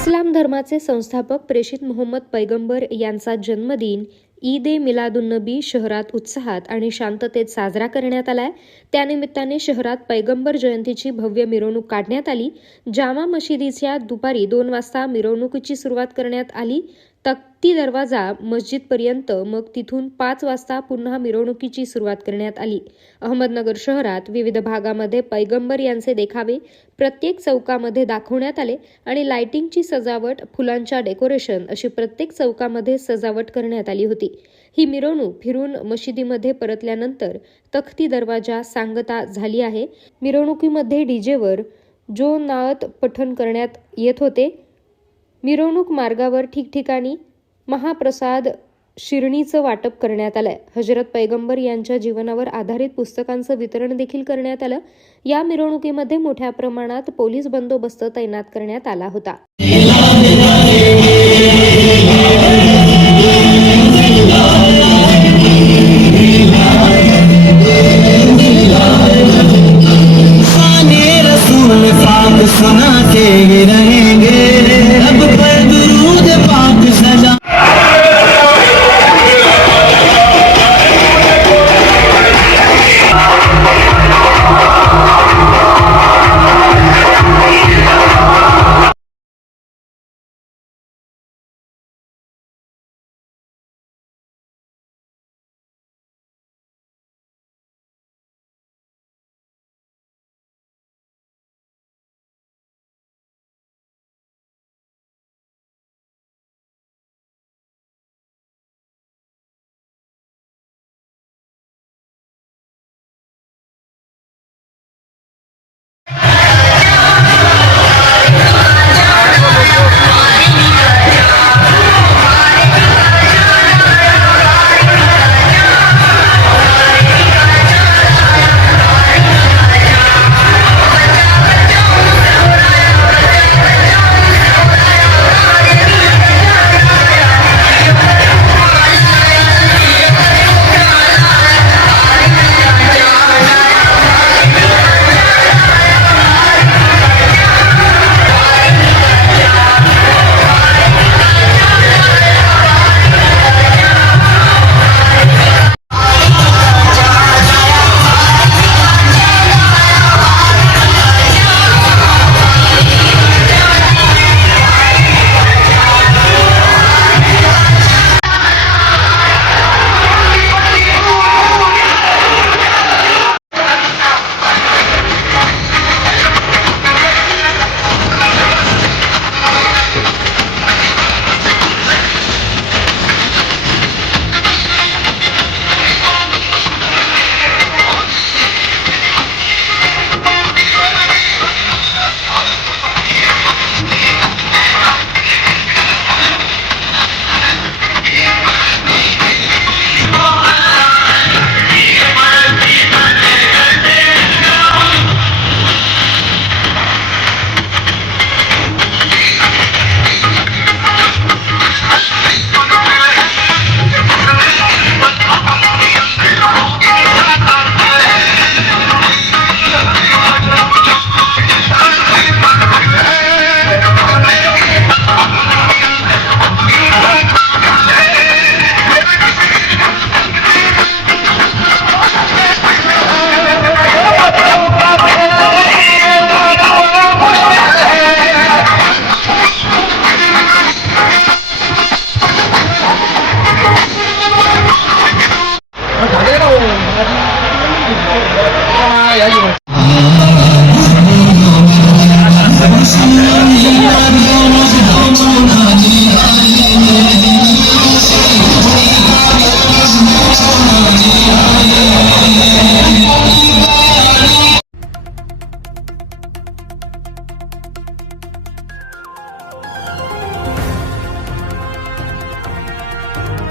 इस्लाम धर्माचे संस्थापक प्रेषित मोहम्मद पैगंबर यांचा जन्मदिन ईद-ए-मिलादुन्नबी शहरात उत्साहात आणि शांततेत साजरा करण्यात आलाय। त्यानिमित्ताने शहरात पैगंबर जयंतीची भव्य मिरवणूक काढण्यात आली। जामा मशिदीच्या दुपारी 2 वाजता मिरवणुकीची सुरुवात करण्यात आली। तख्ती दरवाजा मस्जिदपर्यंत, मग तिथून 5 वाजता पुन्हा मिरवणुकीची सुरुवात करण्यात आली। अहमदनगर शहरात विविध भागामध्ये पैगंबर यांचे देखावे प्रत्येक चौकामध्ये दाखवण्यात आले आणि लाइटिंगची सजावट, फुलांच्या डेकोरेशन अशी प्रत्येक चौकामध्ये सजावट करण्यात आली होती। ही मिरवणूक फिरून मशिदीमध्ये परतल्यानंतर तख्ती दरवाजा सांगता झाली आहे। मिरवणुकीमध्ये डीजेवर जो नाअत पठण करण्यात येत होते। मिरवणूक मार्गावर ठिकठिकाणी महाप्रसाद शिरणीचं वाटप करण्यात आलंय। हजरत पैगंबर यांच्या जीवनावर आधारित पुस्तकांचं वितरण देखील करण्यात आलं। या मिरवणुकीमध्ये मोठ्या प्रमाणात पोलीस बंदोबस्त तैनात करण्यात आला होता।